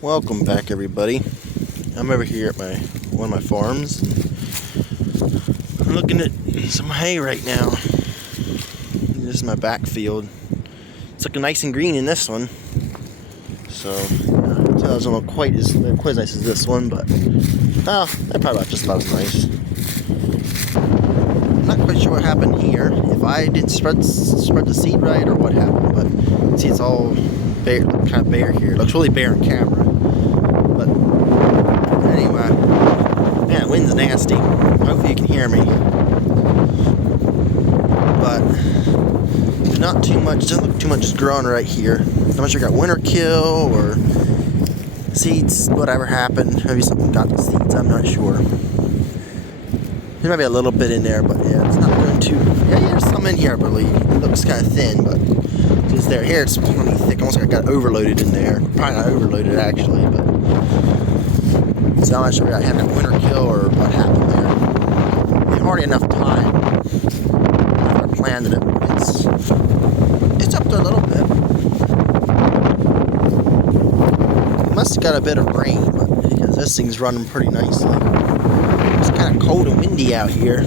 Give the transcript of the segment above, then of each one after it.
Welcome back, everybody. I'm over here at one of my farms. I'm looking at some hay right now. This is my backfield. It's looking nice and green in this one. So it doesn't look quite as nice as this one, but they're probably just about as nice. I'm not quite sure what happened here. If I didn't spread the seed right or what happened, but see, it's all bare, kind of bare here. It looks really bare on camera. But anyway, man, the wind's nasty. Hopefully you can hear me. But there's not too much, doesn't look too much is growing right here. I'm not sure if I got winter kill or seeds, whatever happened. Maybe something got the seeds, I'm not sure. There might be a little bit in there, but yeah, it's not going to. Yeah, there's some in here, I believe. It looks kind of thin, but it's there. Here it's plenty thick, almost like I got overloaded in there. Probably not overloaded actually, but so I'm not sure I had that winter kill or what happened there. We had already enough time. I planned it. It's up there a little bit. We must have got a bit of rain, but because this thing's running pretty nicely. It's kind of cold and windy out here.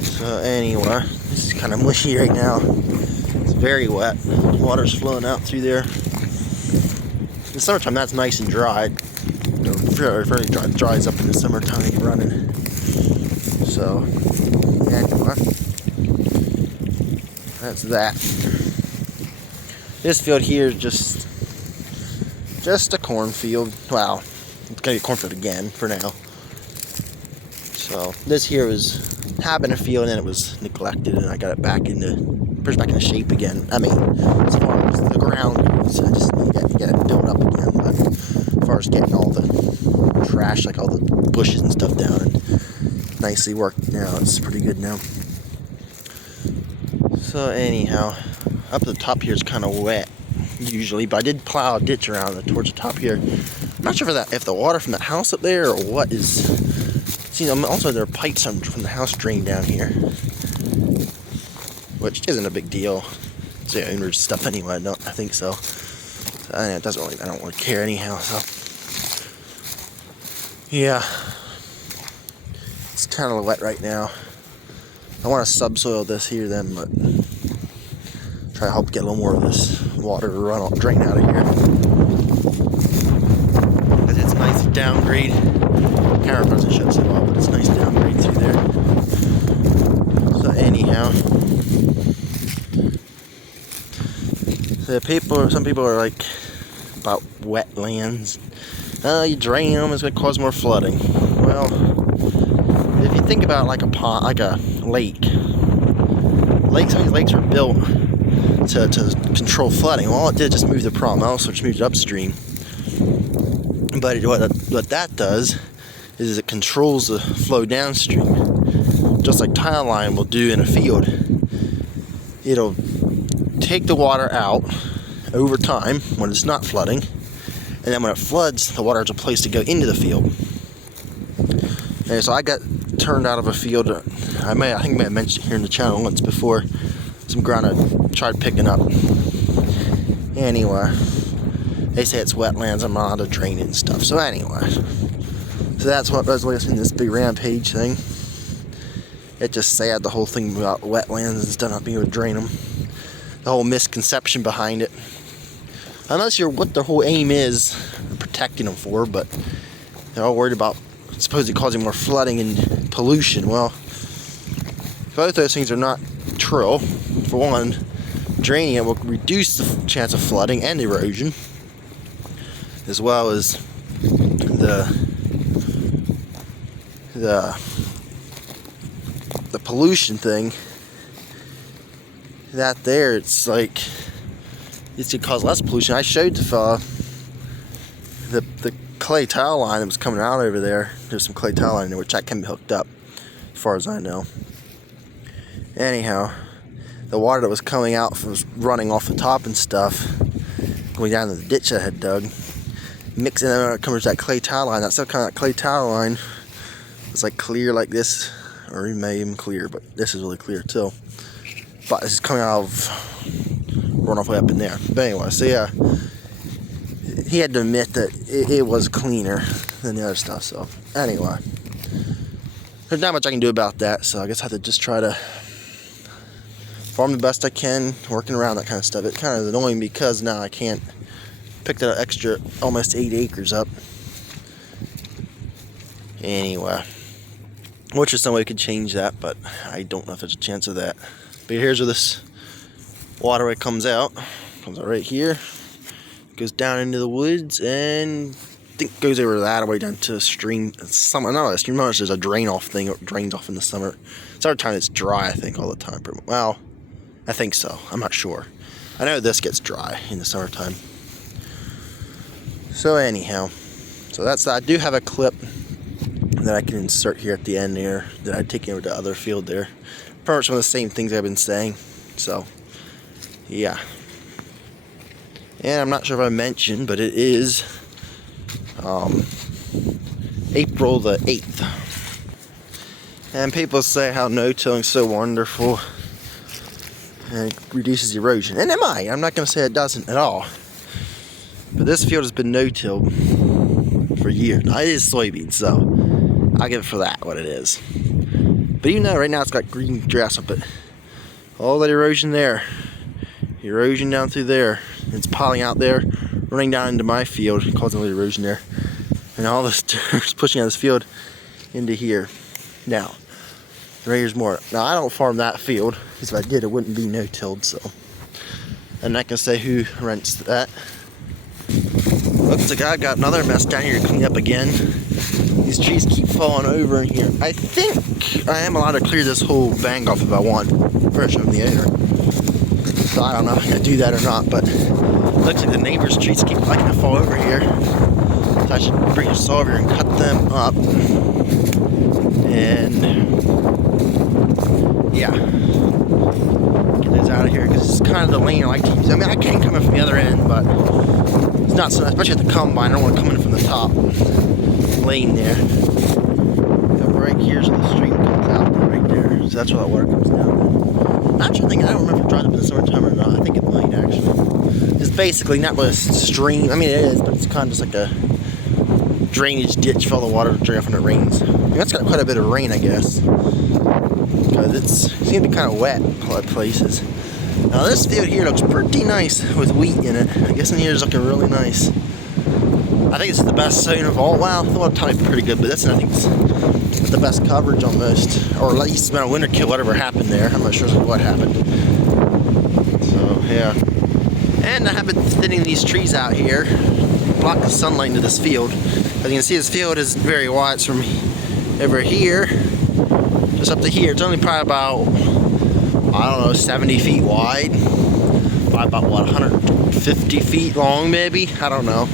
So anyway, this is kind of mushy right now. It's very wet. Water's flowing out through there. In the summertime, that's nice and dry. Very dry. It dries up in the summertime and running. So anyway, that's that. This field here is just a cornfield. Wow. It's gonna be a cornfield again for now. So this here was having a field and then it was neglected, and I got it pushed back into shape again. I mean, as far as the ground goes, I just need to get it built up again. But as far as getting all the trash, like all the bushes and stuff down, and nicely worked now. It's pretty good now. So anyhow, up at the top here is kind of wet usually, but I did plow a ditch around towards the top here. I'm not sure if the water from the house up there or what is. See, also there are pipes from the house drain down here, which isn't a big deal. It's the owner's stuff anyway. I think so. It doesn't really. I don't really care anyhow. So yeah, it's kind of wet right now. I want to subsoil this here then, but try to help get a little more of this water to drain out of here. It's nice downgrade. Camera doesn't show so well, but it's nice downgrade through there. So anyhow, some people are like about wetlands. You drain them, it's going to cause more flooding. Well, if you think about like a pond, like a lake. Some of these lakes are built to control flooding. Well, all it did just move the problem. Also, just moved it upstream. But what that does is it controls the flow downstream, just like tile line will do in a field. It'll take the water out over time when it's not flooding, and then when it floods, the water has a place to go into the field. And so I got turned out of a field. I think I may have mentioned it here in the channel once before. Some ground I tried picking up. Anyway, they say it's wetlands. I'm not allowed to drain it and stuff. So anyway, so that's what was listening to this big rampage thing. It's just sad, the whole thing about wetlands and stuff, not being able to drain them. The whole misconception behind it. I'm not sure what the whole aim is protecting them for, but they're all worried about supposedly causing more flooding and pollution. Well, both those things are not true. For one, draining it will reduce the chance of flooding and erosion, as well as the pollution thing. That there, it's like it's gonna cause less pollution. I showed the fella the clay tile line that was coming out over there. There's some clay tile line in there, which that can be hooked up, as far as I know. Anyhow, the water that was coming out was running off the top and stuff, going down to the ditch I had dug, mixing it when it comes to that clay tile line. That stuff kind of that clay tile line was like clear like this, or it may even clear, but this is really clear too. But this is coming out of run off way up in there. But anyway, so yeah, he had to admit that it was cleaner than the other stuff. So anyway, there's not much I can do about that. So I guess I have to just try to farm the best I can, working around that kind of stuff. It's kind of annoying because now I can't pick that extra almost 8 acres up. Anyway, which is some way we could change that, but I don't know if there's a chance of that. But here's where this waterway comes out. Comes out right here. Goes down into the woods and I think goes over that way down to a stream. Summer, no, a stream. No, there's a drain off thing. It drains off in the summer. Summertime it's dry, I think, all the time. Well, I think so. I'm not sure. I know this gets dry in the summertime. So anyhow, so that's that. I do have a clip that I can insert here at the end here that I take over to the other field there. Pretty much some of the same things I've been saying. So yeah. And I'm not sure if I mentioned, but it is April the 8th. And people say how no-tilling is so wonderful and it reduces erosion. And it might. I'm not going to say it doesn't at all. But this field has been no-tilled for years. Now, it is soybeans, so I'll give it for that, what it is. But even though right now it's got green grass up it, all that erosion there, erosion down through there, it's piling out there, running down into my field, causing all the erosion there. And all this dirt is pushing out of this field into here. Now, right here's more. Now, I don't farm that field, because if I did, it wouldn't be no-tilled, so I'm not going to say who rents that. Looks like I've got another mess down here to clean up again. These trees keep falling over in here. I think I am allowed to clear this whole bank off if I want, pressure from the owner. So I don't know if I'm going to do that or not, but it looks like the neighbor's trees keep liking to fall over here. So I should bring a saw over here and cut them up. And yeah, get those out of here because it's kind of the lane I like to use. I mean, I can come in from the other end, but it's not so, especially at the combine. I don't want to come in from the top lane there. So right here's where the stream comes out, right there. So that's where that water comes down. I'm actually thinking, I don't remember if it dries up in the summertime or not. I think it might actually. It's basically not really a stream. I mean, it is, but it's kind of just like a drainage ditch for all the water to drain off when it rains. I mean, that's got quite a bit of rain, I guess, because it seems to be kind of wet in a lot of places. Now this field here looks pretty nice with wheat in it. I guess in here is looking really nice. I think it's the best sown of all. Well, the water time is pretty good, but that's, I think, it's the best coverage almost, or at least amount of winter kill, whatever happened there. I'm not sure what happened. So yeah, and I have been thinning these trees out here, block the sunlight into this field. As you can see, this field is very wide. It's from over here just up to here. It's only probably about, I don't know, 70 feet wide, probably about what, 150 feet long maybe. I don't know,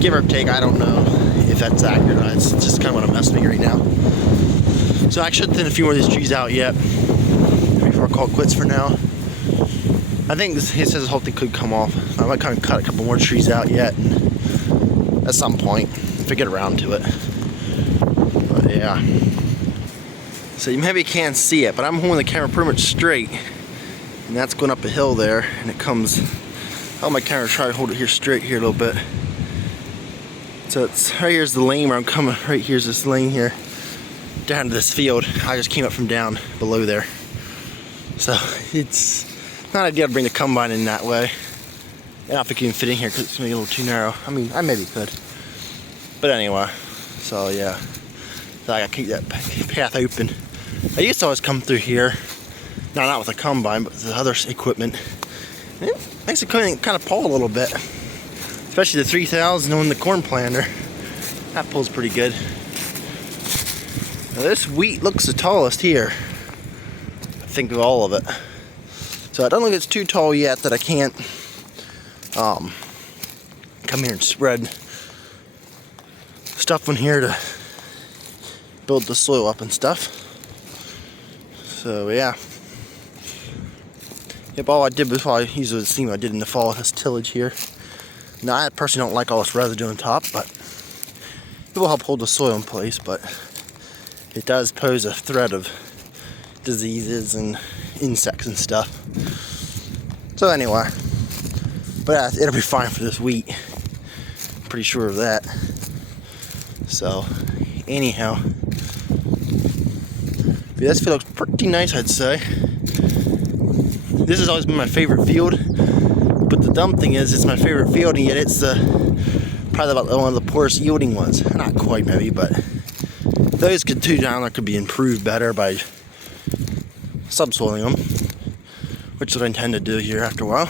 give or take. I don't know if that's accurate or not. It's just kind of what I'm estimating right now. So I should thin a few more of these trees out yet before I call it quits for now. I think it says this whole thing could come off. I might kind of cut a couple more trees out yet at some point if I get around to it. But yeah. So you maybe can't see it, but I'm holding the camera pretty much straight. And that's going up a hill there, and it comes, I'll my camera try to hold it here straight here a little bit. So it's, right here's the lane where I'm coming, right here's this lane here, down to this field. I just came up from down below there. So it's not ideal to bring the combine in that way. I don't think you can fit in here because it's going to be a little too narrow. I mean, I maybe could. But anyway, so yeah. So I got to keep that path open. I used to always come through here. No, not with a combine, but with the other equipment. And it makes it kind of pull a little bit. Especially the 3000 on the corn planter. That pulls pretty good. Now this wheat looks the tallest here. I think of all of it. So I don't think it's too tall yet that I can't come here and spread stuff in here to build the soil up and stuff. So yeah. Yep, all I did was probably use the seam I did in the fall, this tillage here. Now I personally don't like all this residue on top, but it will help hold the soil in place, but it does pose a threat of diseases and insects and stuff. So anyway, but it'll be fine for this wheat. pretty sure of that. So, anyhow, this field looks pretty nice, I'd say. This has always been my favorite field, but the dumb thing is, it's my favorite field, and yet it's probably about one of the poorest yielding ones. Not quite, maybe, but those two down there could be improved better by subsoiling them, which is what I intend to do here after a while.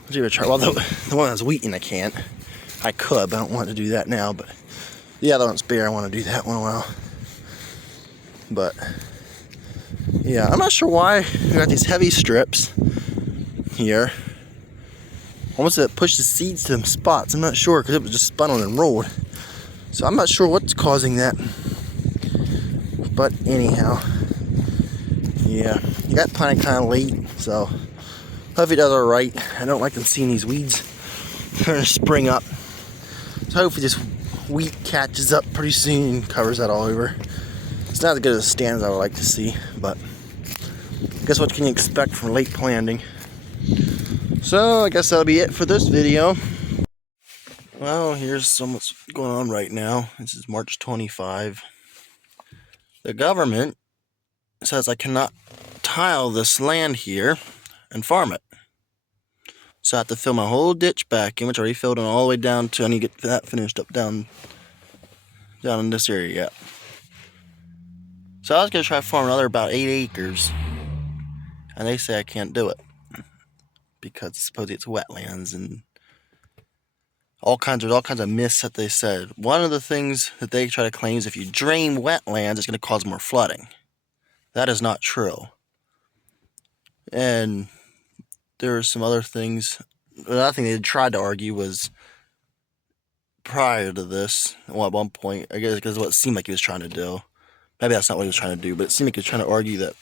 Let's give it a try. Well, the one that's wheating, I can't. I could, but I don't want to do that now. But the other one's bare. I want to do that one in a while. But yeah, I'm not sure why we got these heavy strips here. Almost to push the seeds to them spots. I'm not sure because it was just spun on and rolled. So I'm not sure what's causing that. But anyhow, yeah, you got planted kind of late, so hope it does all right. I don't like them seeing these weeds trying to spring up. So hopefully this wheat catches up pretty soon and covers that all over. It's not as good as the stands I would like to see, but I guess what can you expect from late planting? So I guess that'll be it for this video. Well, here's what's going on right now. This is March 25. The government says I cannot tile this land here and farm it. So I have to fill my whole ditch back in, which I already filled in all the way down to, I need to get that finished up down in this area, yeah. So I was going to try to farm another about 8 acres. And they say I can't do it. Because supposedly it's wetlands and all kinds of myths that they said. One of the things that they try to claim is if you drain wetlands, it's going to cause more flooding. That is not true. And there are some other things. Another thing they tried to argue was prior to this, well, at one point, I guess because what it seemed like he was trying to do. Maybe that's not what he was trying to do, but it seemed like he was trying to argue that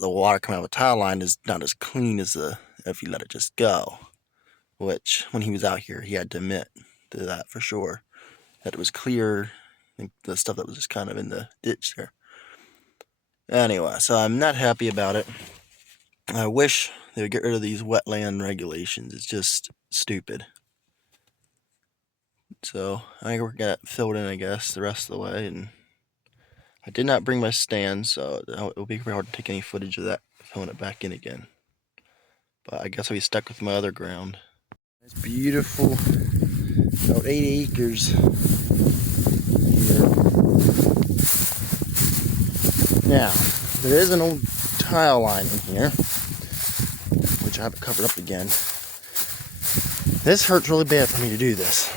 the water coming out of a tile line is not as clean as if you let it just go. Which, when he was out here, he had to admit to that for sure. That it was clear, the stuff that was just kind of in the ditch there. Anyway, so I'm not happy about it. I wish they would get rid of these wetland regulations. It's just stupid. So, I think we're going to get filled in, I guess, the rest of the way. And I did not bring my stand, so it will be very hard to take any footage of that, filling it back in again. But I guess I'll be stuck with my other ground. It's beautiful, about 8 acres here. Now, there is an old tile line in here, which I have it covered up again. This hurts really bad for me to do this.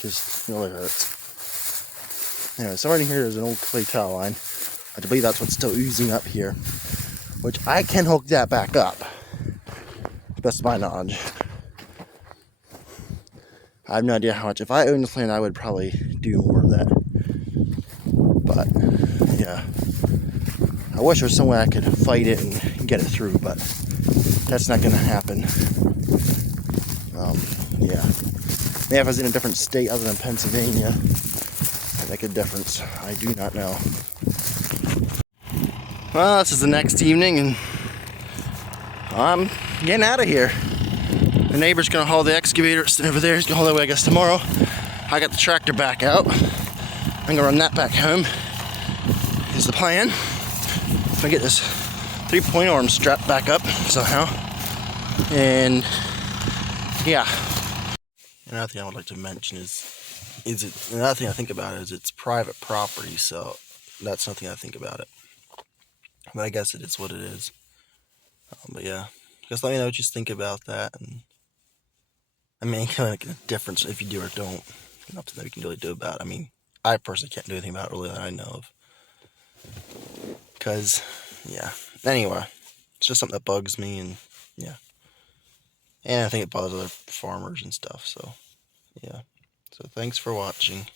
Just really hurts. Anyway, somewhere in here is an old clay tile line. I believe that's what's still oozing up here, which I can hook that back up, to the best of my knowledge. I have no idea how much. If I owned this land, I would probably do more of that. But, yeah. I wish there was some way I could fight it and get it through, but that's not going to happen. Yeah. Maybe if I was in a different state other than Pennsylvania, that'd make a difference. I do not know. Well, this is the next evening, and I'm getting out of here. The neighbor's gonna haul the excavator over there. He's gonna haul that way, I guess, tomorrow. I got the tractor back out. I'm gonna run that back home. Is the plan. I'm gonna get this 3-point arm strapped back up somehow. And yeah. Another thing I would like to mention another thing I think about is it's private property, so that's nothing I think about it. But I guess it is what it is. But yeah, just let me know what you think about that. And I mean, it can make a difference if you do or don't. Nothing that we can really do about it. I mean, I personally can't do anything about it really that I know of. Because, yeah. Anyway, it's just something that bugs me, and yeah. And I think it bothers other farmers and stuff, so yeah. So thanks for watching.